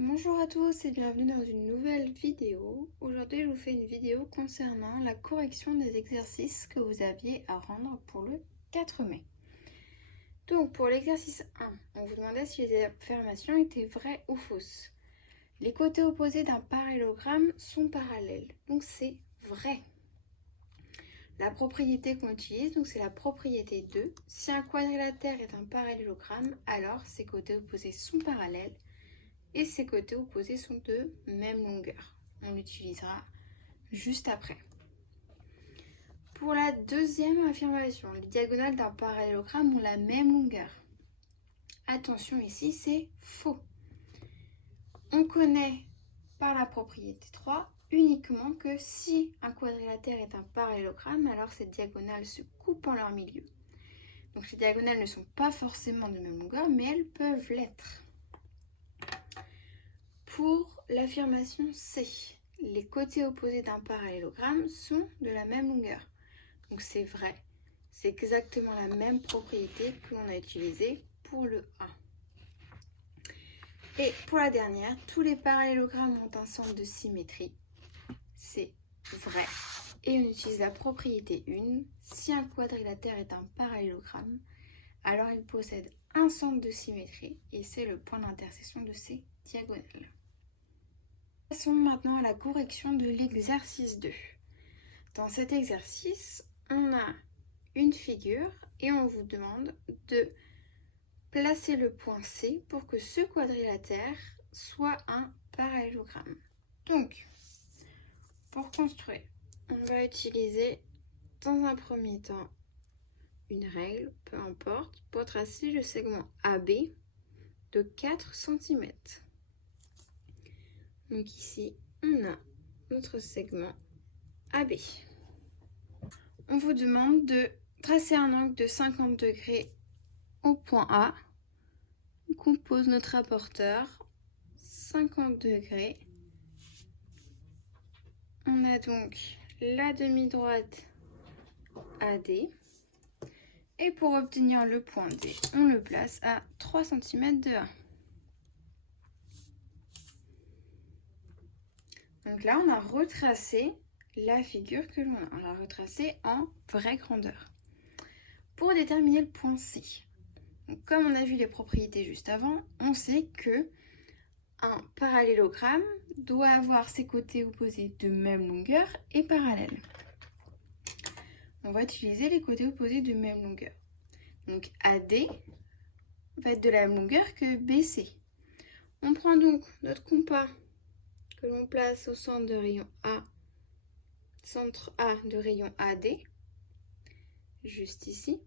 Bonjour à tous et bienvenue dans une nouvelle vidéo. Aujourd'hui, je vous fais une vidéo concernant la correction des exercices que vous aviez à rendre pour le 4 mai. Donc, pour l'exercice 1, on vous demandait si les affirmations étaient vraies ou fausses. Les côtés opposés d'un parallélogramme sont parallèles, donc c'est vrai. La propriété qu'on utilise, donc c'est la propriété 2. Si un quadrilatère est un parallélogramme, alors ses côtés opposés sont parallèles et ses côtés opposés sont de même longueur. On l'utilisera juste après. Pour la deuxième affirmation, les diagonales d'un parallélogramme ont la même longueur. Attention ici, c'est faux. On connaît par la propriété 3 uniquement que si un quadrilatère est un parallélogramme, alors ces diagonales se coupent en leur milieu. Donc les diagonales ne sont pas forcément de même longueur, mais elles peuvent l'être. Pour l'affirmation C, les côtés opposés d'un parallélogramme sont de la même longueur. Donc c'est vrai, c'est exactement la même propriété que l'on a utilisée pour le A. Et pour la dernière, tous les parallélogrammes ont un centre de symétrie. C'est vrai. Et on utilise la propriété 1. Si un quadrilatère est un parallélogramme, alors il possède un centre de symétrie et c'est le point d'intersection de ses diagonales. Passons maintenant à la correction de l'exercice 2. Dans cet exercice, on a une figure et on vous demande de placer le point C pour que ce quadrilatère soit un parallélogramme. Donc, pour construire, on va utiliser dans un premier temps une règle, peu importe, pour tracer le segment AB de 4 cm. Donc ici, on a notre segment AB. On vous demande de tracer un angle de 50 degrés au point A. On compose notre rapporteur, 50 degrés. On a donc la demi-droite AD. Et pour obtenir le point D, on le place à 3 cm de A. Donc là, on a retracé la figure que l'on a. On l'a retracée en vraie grandeur. Pour déterminer le point C, donc comme on a vu les propriétés juste avant, on sait que un parallélogramme doit avoir ses côtés opposés de même longueur et parallèles. On va utiliser les côtés opposés de même longueur. Donc AD va être de la même longueur que BC. On prend donc notre compas que l'on place au centre de rayon A, centre A de rayon AD, juste ici,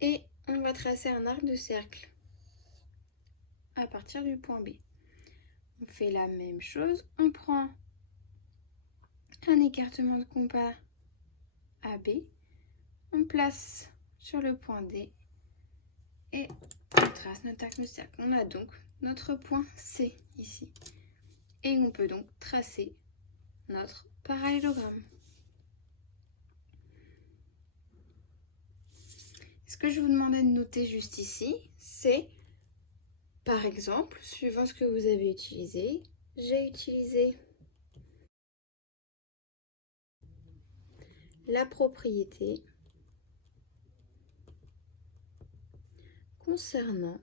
et on va tracer un arc de cercle à partir du point B. On fait la même chose, on prend un écartement de compas AB, on place sur le point D et on trace notre arc de cercle. On a donc notre point C ici. Et on peut donc tracer notre parallélogramme. Ce que je vous demandais de noter juste ici, c'est, par exemple, suivant ce que vous avez utilisé, j'ai utilisé la propriété concernant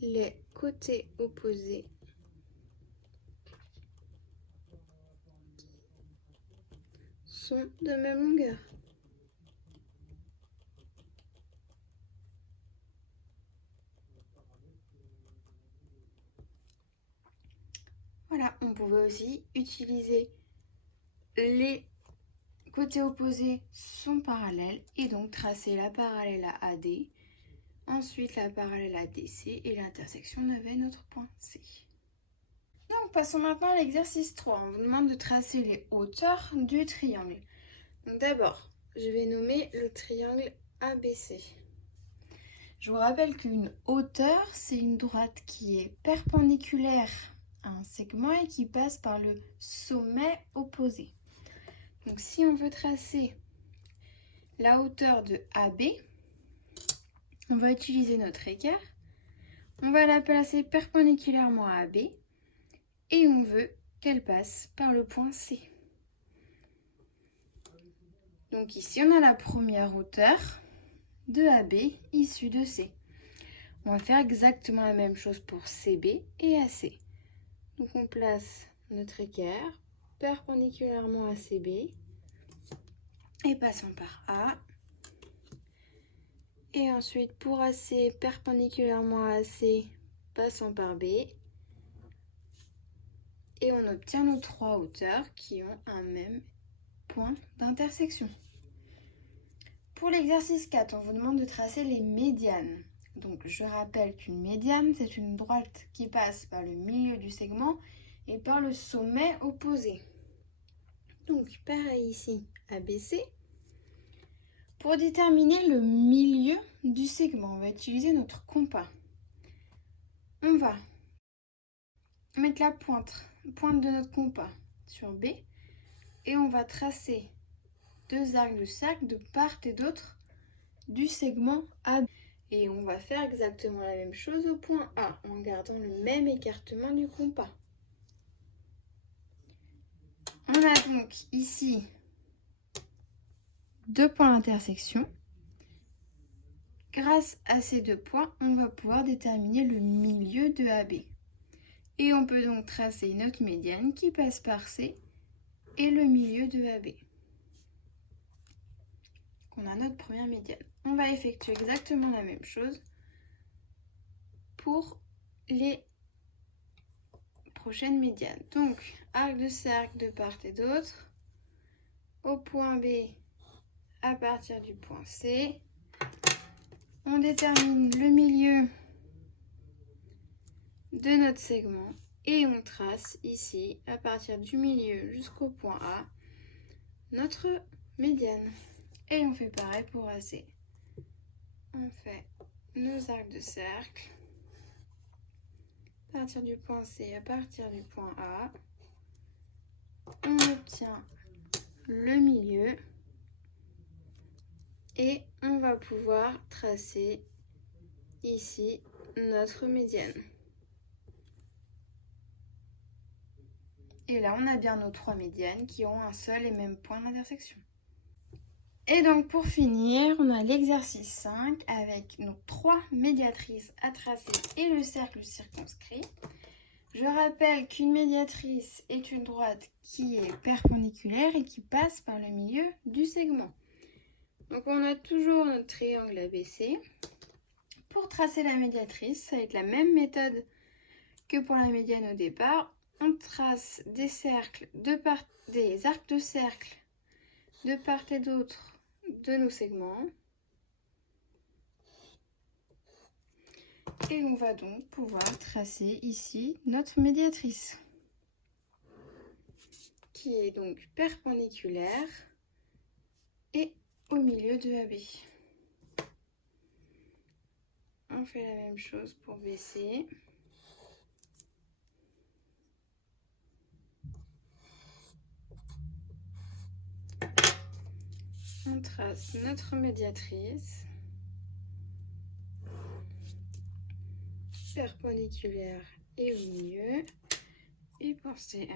les côtés opposés sont de même longueur. Voilà, on pouvait aussi utiliser les côtés opposés sont parallèles et donc tracer la parallèle à AD, ensuite la parallèle à DC et l'intersection avait notre point C. Donc passons maintenant à l'exercice 3. On vous demande de tracer les hauteurs du triangle. Donc d'abord, je vais nommer le triangle ABC. Je vous rappelle qu'une hauteur, c'est une droite qui est perpendiculaire à un segment et qui passe par le sommet opposé. Donc si on veut tracer la hauteur de AB, on va utiliser notre équerre. On va la placer perpendiculairement à AB et on veut qu'elle passe par le point C. Donc ici, on a la première hauteur de AB issue de C. On va faire exactement la même chose pour CB et AC. Donc on place notre équerre perpendiculairement à CB et passant par A. Et ensuite pour AC, perpendiculairement à AC, passant par B. Et on obtient nos trois hauteurs qui ont un même point d'intersection. Pour l'exercice 4, on vous demande de tracer les médianes. Donc je rappelle qu'une médiane, c'est une droite qui passe par le milieu du segment et par le sommet opposé. Donc pareil ici, ABC. Pour déterminer le milieu du segment, on va utiliser notre compas. On va mettre la pointe de notre compas sur B et on va tracer deux arcs de cercle de part et d'autre du segment A. Et on va faire exactement la même chose au point A en gardant le même écartement du compas. On a donc ici deux points d'intersection. Grâce à ces deux points, on va pouvoir déterminer le milieu de AB. Et on peut donc tracer notre médiane qui passe par C et le milieu de AB. On a notre première médiane. On va effectuer exactement la même chose pour les prochaines médianes. Donc, arc de cercle de part et d'autre, au point B à partir du point C. On détermine le milieu de notre segment et on trace ici, à partir du milieu jusqu'au point A, notre médiane. Et on fait pareil pour AC. On fait nos arcs de cercle à partir du point C à partir du point A. On obtient le milieu et on va pouvoir tracer ici notre médiane. Et là, on a bien nos trois médianes qui ont un seul et même point d'intersection. Et donc pour finir, on a l'exercice 5 avec nos trois médiatrices à tracer et le cercle circonscrit. Je rappelle qu'une médiatrice est une droite qui est perpendiculaire et qui passe par le milieu du segment. Donc on a toujours notre triangle ABC. Pour tracer la médiatrice, ça va être la même méthode que pour la médiane au départ. On trace des cercles des arcs de cercle de part et d'autre de nos segments. Et on va donc pouvoir tracer ici notre médiatrice qui est donc perpendiculaire et au milieu de AB. On fait la même chose pour BC. On trace notre médiatrice perpendiculaire et au milieu. Et pour C1,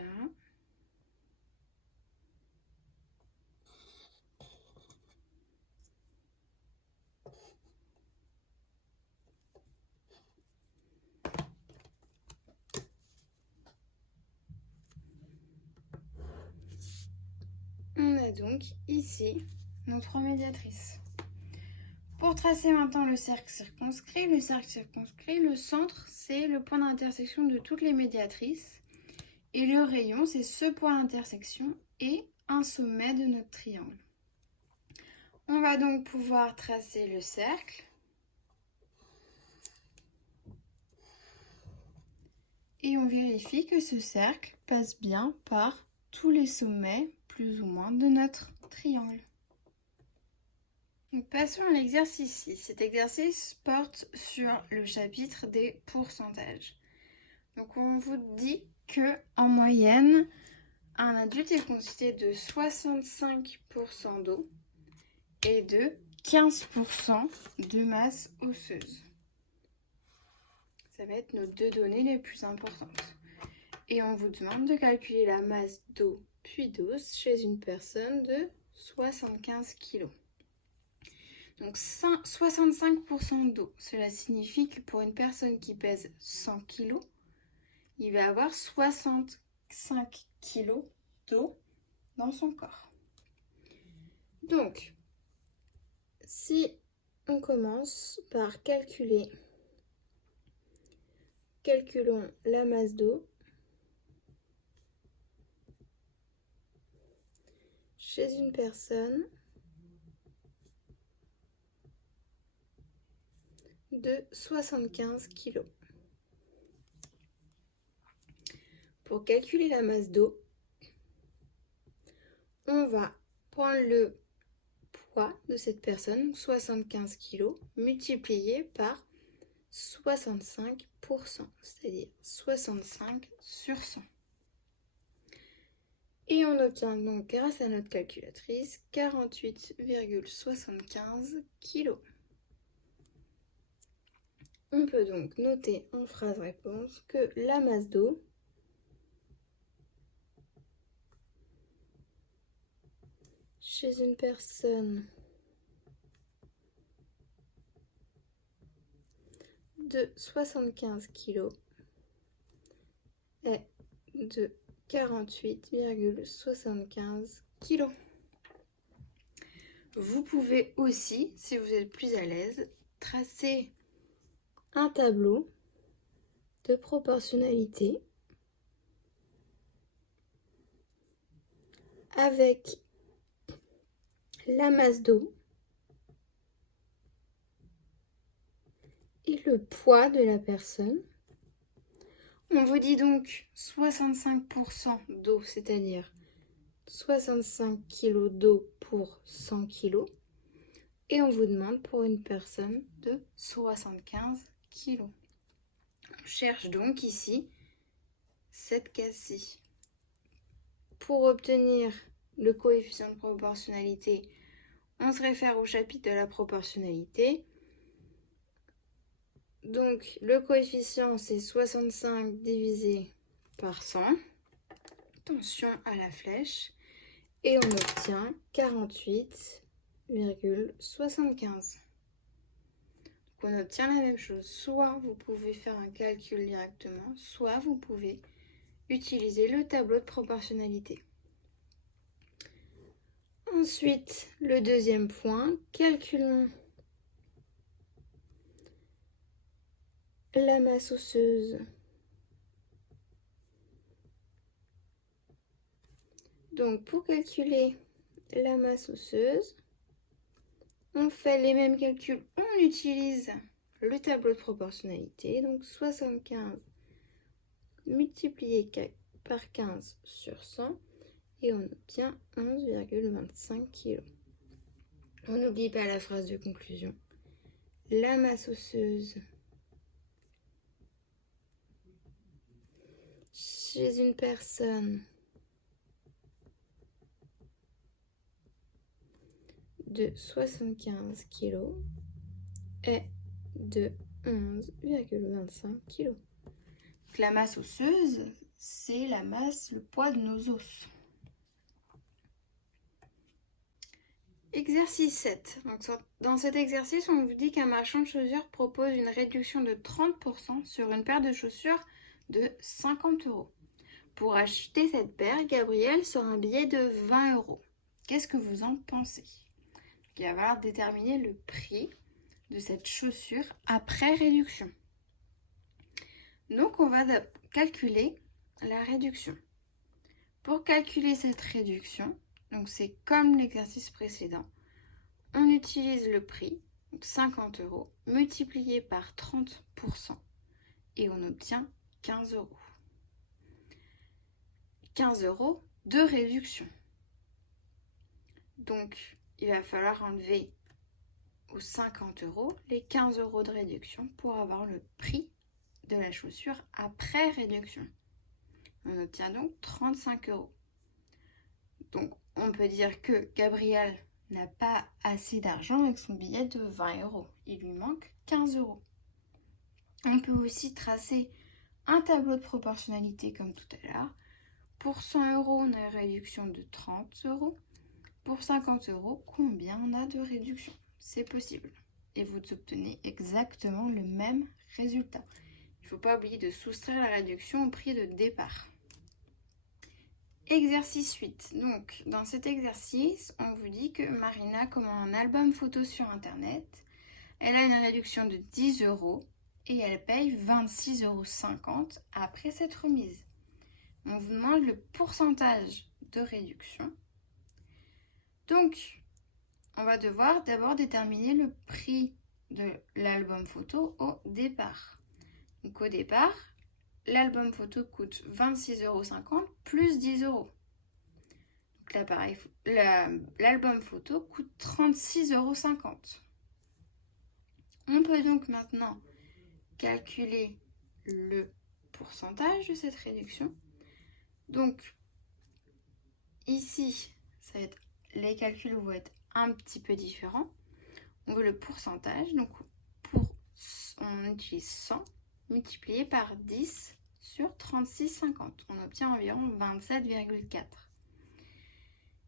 on a donc ici nos trois médiatrices. Pour tracer maintenant le cercle circonscrit, le centre, c'est le point d'intersection de toutes les médiatrices. Et le rayon, c'est ce point d'intersection et un sommet de notre triangle. On va donc pouvoir tracer le cercle. Et on vérifie que ce cercle passe bien par tous les sommets, plus ou moins, de notre triangle. Donc passons à l'exercice 6. Cet exercice porte sur le chapitre des pourcentages. Donc on vous dit que en moyenne, un adulte est constitué de 65% d'eau et de 15% de masse osseuse. Ça va être nos deux données les plus importantes. Et on vous demande de calculer la masse d'eau puis d'os chez une personne de 75 kg. Donc 65% d'eau, cela signifie que pour une personne qui pèse 100 kg, il va avoir 65 kg d'eau dans son corps. Donc, si on commence par calculons la masse d'eau chez une personne de 75 kg. Pour calculer la masse d'eau, on va prendre le poids de cette personne, 75 kg, multiplié par 65%, c'est-à-dire 65 sur 100. Et on obtient donc, grâce à notre calculatrice, 48,75 kg. On peut donc noter en phrase réponse que la masse d'eau chez une personne de 75 kg est de 48,75 kg. Vous pouvez aussi, si vous êtes plus à l'aise, tracer un tableau de proportionnalité avec la masse d'eau et le poids de la personne. On vous dit donc 65% d'eau, c'est-à-dire 65 kg d'eau pour 100 kg. Et on vous demande pour une personne de 75 kg. On cherche donc ici cette case-ci. Pour obtenir le coefficient de proportionnalité, on se réfère au chapitre de la proportionnalité. Donc le coefficient c'est 65 divisé par 100. Attention à la flèche. Et on obtient 48,75. On obtient la même chose. Soit vous pouvez faire un calcul directement, soit vous pouvez utiliser le tableau de proportionnalité. Ensuite, le deuxième point, calculons la masse osseuse. Donc pour calculer la masse osseuse, on fait les mêmes calculs, on utilise le tableau de proportionnalité, donc 75 multiplié par 15 sur 100 et on obtient 11,25 kg. On n'oublie pas la phrase de conclusion. La masse osseuse chez une personne de 75 kg est de 11,25 kg. La masse osseuse, c'est la masse, le poids de nos os. Exercice 7. Donc, dans cet exercice, on vous dit qu'un marchand de chaussures propose une réduction de 30% sur une paire de chaussures de 50 €. Pour acheter cette paire, Gabriel sort un billet de 20 €. Qu'est-ce que vous en pensez? Il va falloir déterminer le prix de cette chaussure après réduction. Donc, on va calculer la réduction. Pour calculer cette réduction, donc c'est comme l'exercice précédent, on utilise le prix, donc 50 €, multiplié par 30% et on obtient 15 €. 15 € de réduction. Donc, il va falloir enlever aux 50 € les 15 € de réduction pour avoir le prix de la chaussure après réduction. On obtient donc 35 €. Donc, on peut dire que Gabriel n'a pas assez d'argent avec son billet de 20 €. Il lui manque 15 €. On peut aussi tracer un tableau de proportionnalité comme tout à l'heure. Pour 100 €, on a une réduction de 30 €. Pour 50 €, combien on a de réduction? C'est possible. Et vous obtenez exactement le même résultat. Il ne faut pas oublier de soustraire la réduction au prix de départ. Exercice 8. Donc, dans cet exercice, on vous dit que Marina commande un album photo sur Internet. Elle a une réduction de 10 € et elle paye 26,50 € après cette remise. On vous demande le pourcentage de réduction. Donc, on va devoir d'abord déterminer le prix de l'album photo au départ. Donc, au départ, l'album photo coûte 26,50 € plus 10 €. L'album photo coûte 36,50 €. On peut donc maintenant calculer le pourcentage de cette réduction. Donc, ici, les calculs vont être un petit peu différents. On veut le pourcentage. Donc, on utilise 100 multiplié par 10 sur 36,50. On obtient environ 27,4.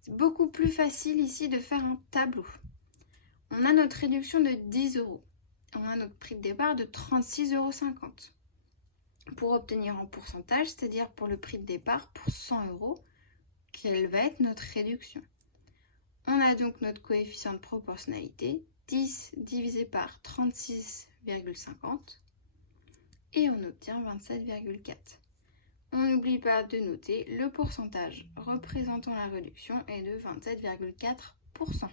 C'est beaucoup plus facile ici de faire un tableau. On a notre réduction de 10 €. On a notre prix de départ de 36,50 €. Pour obtenir en pourcentage, c'est-à-dire pour le prix de départ, pour 100 €, quelle va être notre réduction? On a donc notre coefficient de proportionnalité, 10 divisé par 36,50 et on obtient 27,4. On n'oublie pas de noter le pourcentage représentant la réduction est de 27,4%.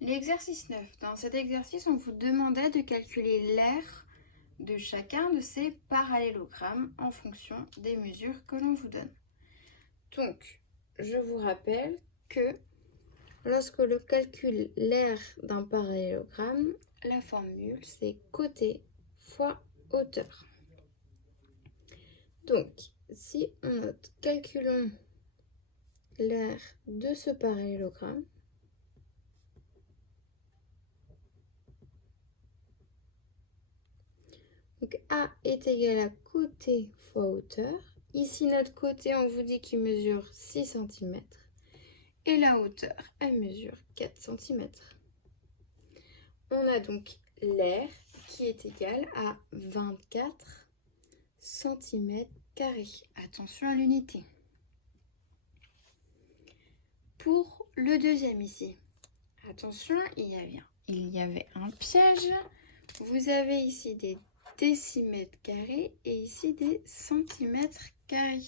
L'exercice 9. Dans cet exercice, on vous demandait de calculer l'aire de chacun de ces parallélogrammes en fonction des mesures que l'on vous donne. Donc, je vous rappelle que lorsque l'on calcule l'aire d'un parallélogramme, la formule c'est côté fois hauteur. Donc, si on note calculons l'aire de ce parallélogramme, donc A est égal à côté fois hauteur. Ici, notre côté, on vous dit qu'il mesure 6 cm. Et la hauteur, elle mesure 4 cm. On a donc l'aire qui est égale à 24 cm². Attention à l'unité. Pour le deuxième ici, attention, il y avait un piège. Vous avez ici des décimètres carrés et ici des centimètres carrés.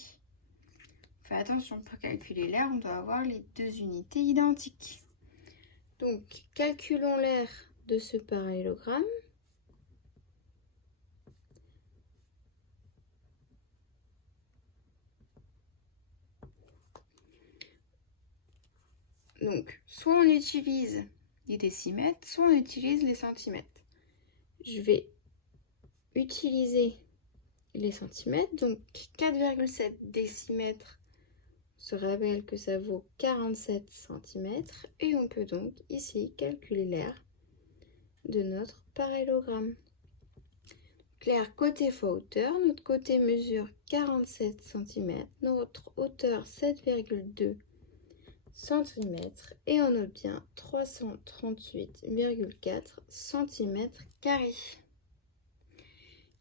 Faites attention, pour calculer l'aire, on doit avoir les deux unités identiques. Donc, calculons l'aire de ce parallélogramme. Donc, soit on utilise les décimètres, soit on utilise les centimètres. Je vais utiliser les centimètres, donc 4,7 décimètres, on se rappelle que ça vaut 47 cm, et on peut donc ici calculer l'aire de notre parallélogramme. L'aire côté fois hauteur, notre côté mesure 47 cm, notre hauteur 7,2 cm et on obtient 338,4 cm²,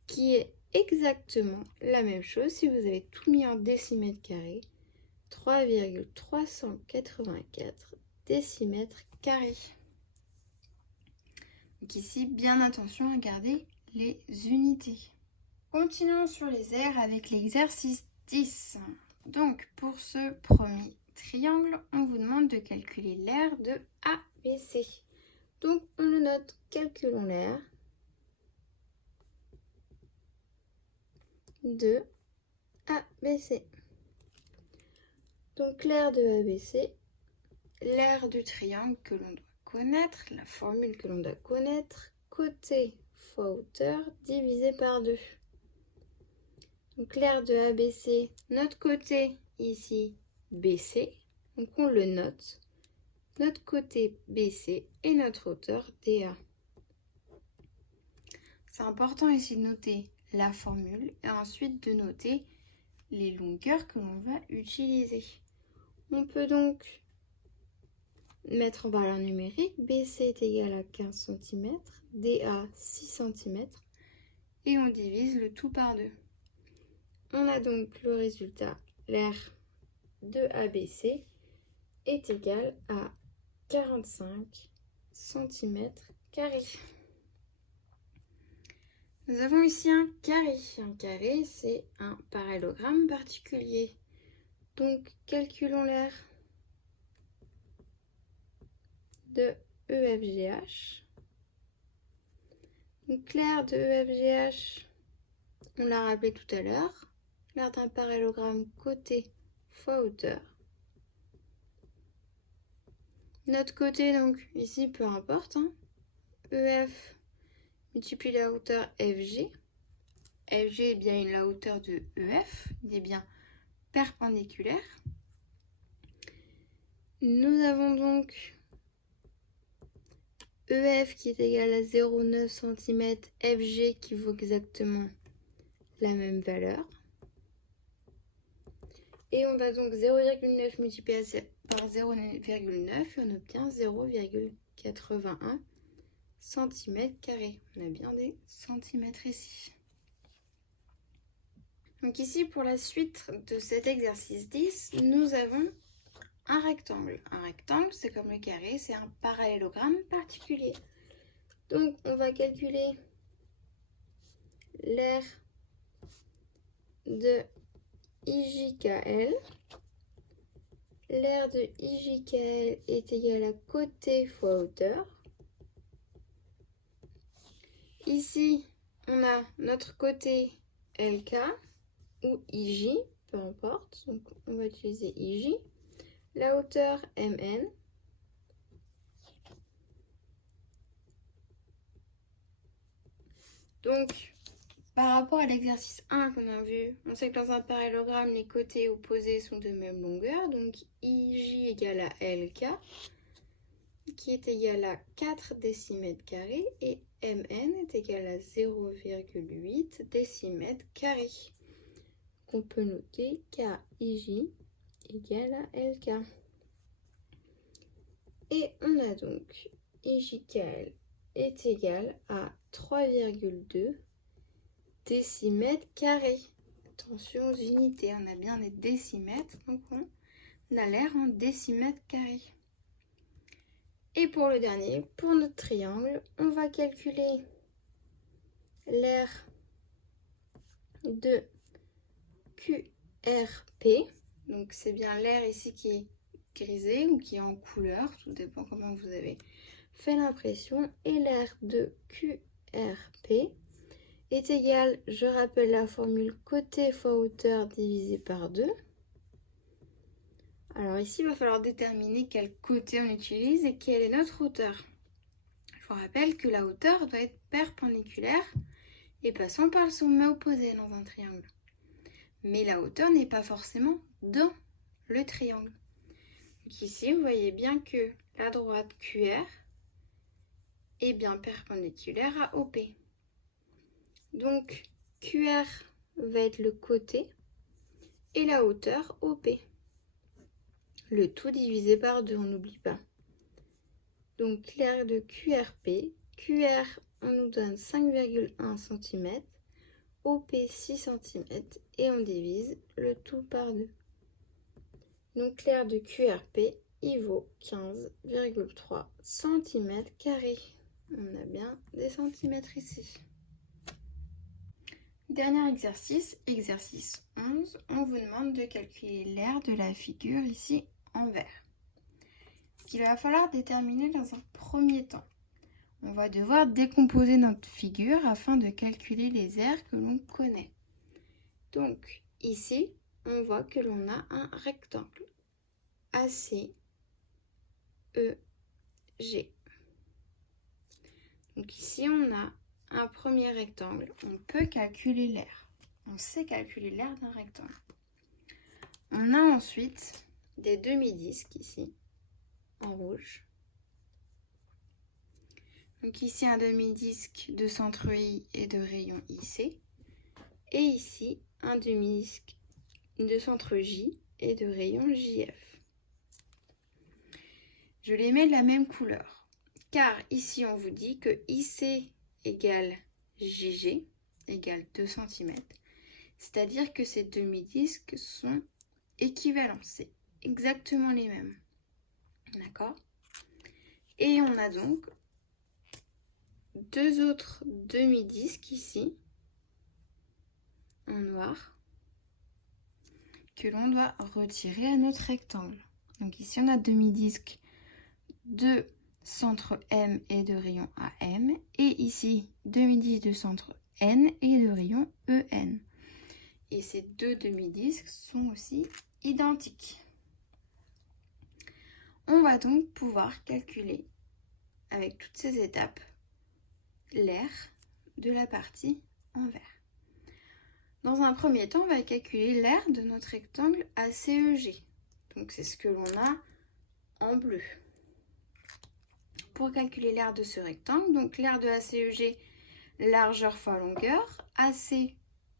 qui est exactement la même chose si vous avez tout mis en décimètres carrés, 3,384 décimètres carrés. Donc ici, bien attention à garder les unités. Continuons sur les aires avec l'exercice 10. Donc pour ce premier triangle, on vous demande de calculer l'aire de ABC. Donc on le note, calculons l'aire de ABC. Donc l'aire de ABC, l'aire du triangle que l'on doit connaître, la formule que l'on doit connaître, côté fois hauteur divisé par 2. Donc l'aire de ABC, notre côté ici BC, donc on le note, notre côté BC et notre hauteur DA. c'est important ici de noter la formule et ensuite de noter les longueurs que l'on va utiliser. On peut donc mettre en valeur numérique, BC est égal à 15 cm, DA 6 cm, et on divise le tout par 2. On a donc le résultat, l'aire de ABC est égal à 45 cm². Nous avons ici un carré. Un carré, c'est un parallélogramme particulier. Donc, calculons l'aire de EFGH. Donc, l'aire de EFGH, on l'a rappelé tout à l'heure, l'aire d'un parallélogramme côté fois hauteur. Notre côté, donc, ici, peu importe, hein. EF multiplie la hauteur FG. FG est bien la hauteur de EF, il est bien perpendiculaire. Nous avons donc EF qui est égal à 0,9 cm, FG qui vaut exactement la même valeur. Et on a donc 0,9 multiplié par 0,9 et on obtient 0,81 cm². On a bien des centimètres ici. Donc ici, pour la suite de cet exercice 10, nous avons un rectangle. Un rectangle, c'est comme le carré, c'est un parallélogramme particulier. Donc, on va calculer l'aire de IJKL. L'aire de IJKL est égale à côté fois hauteur. Ici, on a notre côté LK ou IJ, peu importe. Donc, on va utiliser IJ. La hauteur MN. Donc, par rapport à l'exercice 1 qu'on a vu, on sait que dans un parallélogramme, les côtés opposés sont de même longueur. Donc, IJ égale à LK, qui est égal à 4 décimètres carrés, et MN est égal à 0,8 décimètres carrés. On peut noter KIJ égale à LK. Et on a donc IJKL est égal à 3,2 décimètres carrés. Attention aux unités, on a bien des décimètres, donc on a l'air en décimètres carrés. Et pour le dernier, pour notre triangle, on va calculer l'aire de QRP. Donc c'est bien l'aire ici qui est grisée ou qui est en couleur, tout dépend comment vous avez fait l'impression. Et l'aire de QRP est égale, je rappelle la formule côté fois hauteur divisé par 2. Alors ici, il va falloir déterminer quel côté on utilise et quelle est notre hauteur. Je vous rappelle que la hauteur doit être perpendiculaire et passant par le sommet opposé dans un triangle. Mais la hauteur n'est pas forcément dans le triangle. Donc ici, vous voyez bien que la droite QR est bien perpendiculaire à OP. Donc QR va être le côté et la hauteur OP. Le tout divisé par 2, on n'oublie pas. Donc l'aire de QRP, QR on nous donne 5,1 cm, OP 6 cm et on divise le tout par 2. Donc l'aire de QRP, il vaut 15,3 cm². On a bien des centimètres ici. Dernier exercice, exercice 11, on vous demande de calculer l'aire de la figure ici en vert. Ce qu'il va falloir déterminer dans un premier temps. On va devoir décomposer notre figure afin de calculer les aires que l'on connaît. Donc ici, on voit que l'on a un rectangle AC, EG. Donc ici, on a un premier rectangle. On peut calculer l'aire. On sait calculer l'aire d'un rectangle. On a ensuite des demi-disques ici, en rouge. Donc ici un demi-disque de centre I et de rayon IC. Et ici un demi-disque de centre J et de rayon JF. Je les mets de la même couleur. Car ici on vous dit que IC égale JG égale 2 cm. C'est-à-dire que ces demi-disques sont équivalents. C'est exactement les mêmes. D'accord? Et on a donc deux autres demi-disques ici, en noir, que l'on doit retirer à notre rectangle. Donc ici on a demi-disque de centre M et de rayon AM, et ici demi-disque de centre N et de rayon EN. Et ces deux demi-disques sont aussi identiques. On va donc pouvoir calculer, avec toutes ces étapes, l'aire de la partie en vert. Dans un premier temps, on va calculer l'aire de notre rectangle ACEG. Donc c'est ce que l'on a en bleu. Pour calculer l'aire de ce rectangle, donc l'aire de ACEG, largeur fois longueur,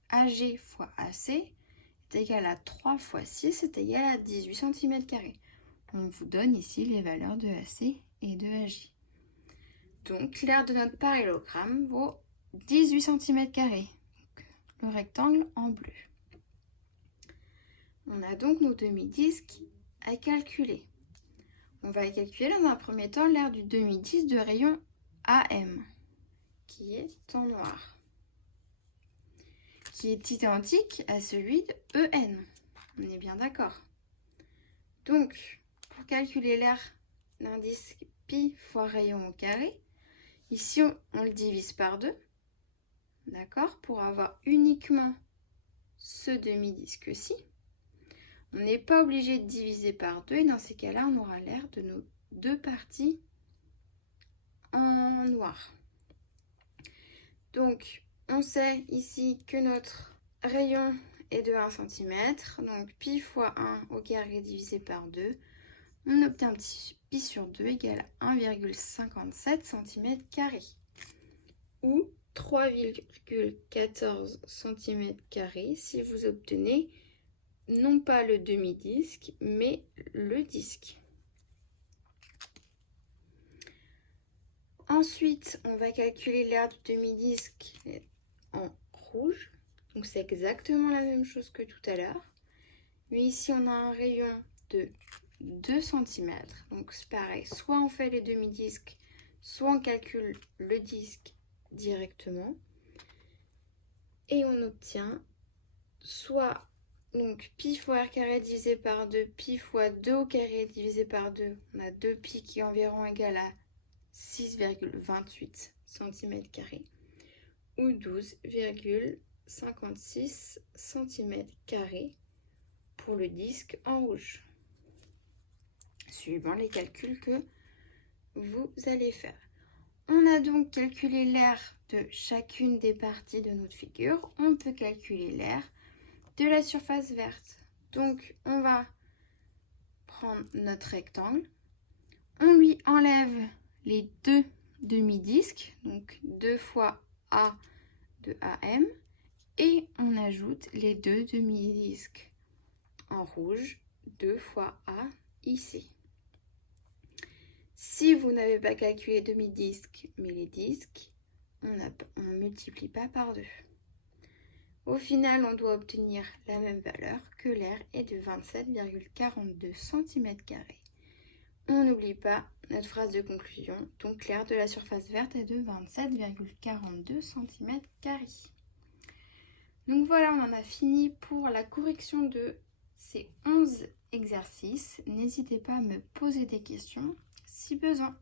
AG fois AC est égal à 3 fois 6, c'est égal à 18 cm². On vous donne ici les valeurs de AC et de AJ. Donc l'aire de notre parallélogramme vaut 18 cm². Le rectangle en bleu. On a donc nos demi-disques à calculer. On va calculer dans un premier temps l'aire du demi-disque de rayon AM, qui est en noir, qui est identique à celui de EN. On est bien d'accord. Donc, pour calculer l'aire d'un disque pi fois rayon au carré, ici on le divise par 2. D'accord? Pour avoir uniquement ce demi-disque-ci. On n'est pas obligé de diviser par 2 et dans ces cas-là, on aura l'aire de nos deux parties en noir. Donc, on sait ici que notre rayon est de 1 cm. Donc, pi fois 1 au carré divisé par 2. On obtient pi sur 2 égale 1,57 cm². Ou 3,14 cm² si vous obtenez non pas le demi-disque, mais le disque. Ensuite, on va calculer l'aire du demi-disque en rouge. Donc c'est exactement la même chose que tout à l'heure. Mais ici, on a un rayon de 2 cm. Donc c'est pareil, soit on fait les demi-disques, soit on calcule le disque directement. Et on obtient soit donc pi fois r carré divisé par 2, pi fois 2 au carré divisé par 2. On a 2 pi qui est environ égal à 6,28 cm². Ou 12,56 cm² pour le disque en rouge, suivant les calculs que vous allez faire. On a donc calculé l'aire de chacune des parties de notre figure. On peut calculer l'aire de la surface verte. Donc, on va prendre notre rectangle. On lui enlève les deux demi-disques, donc 2 fois A de AM. Et on ajoute les deux demi-disques en rouge, 2 fois A ici. Si vous n'avez pas calculé demi-disques, mais les disques, on ne multiplie pas par 2. Au final, on doit obtenir la même valeur que l'aire est de 27,42 cm². On n'oublie pas notre phrase de conclusion, donc l'aire de la surface verte est de 27,42 cm². Donc voilà, on en a fini pour la correction de ces 11 exercices. N'hésitez pas à me poser des questions si besoin.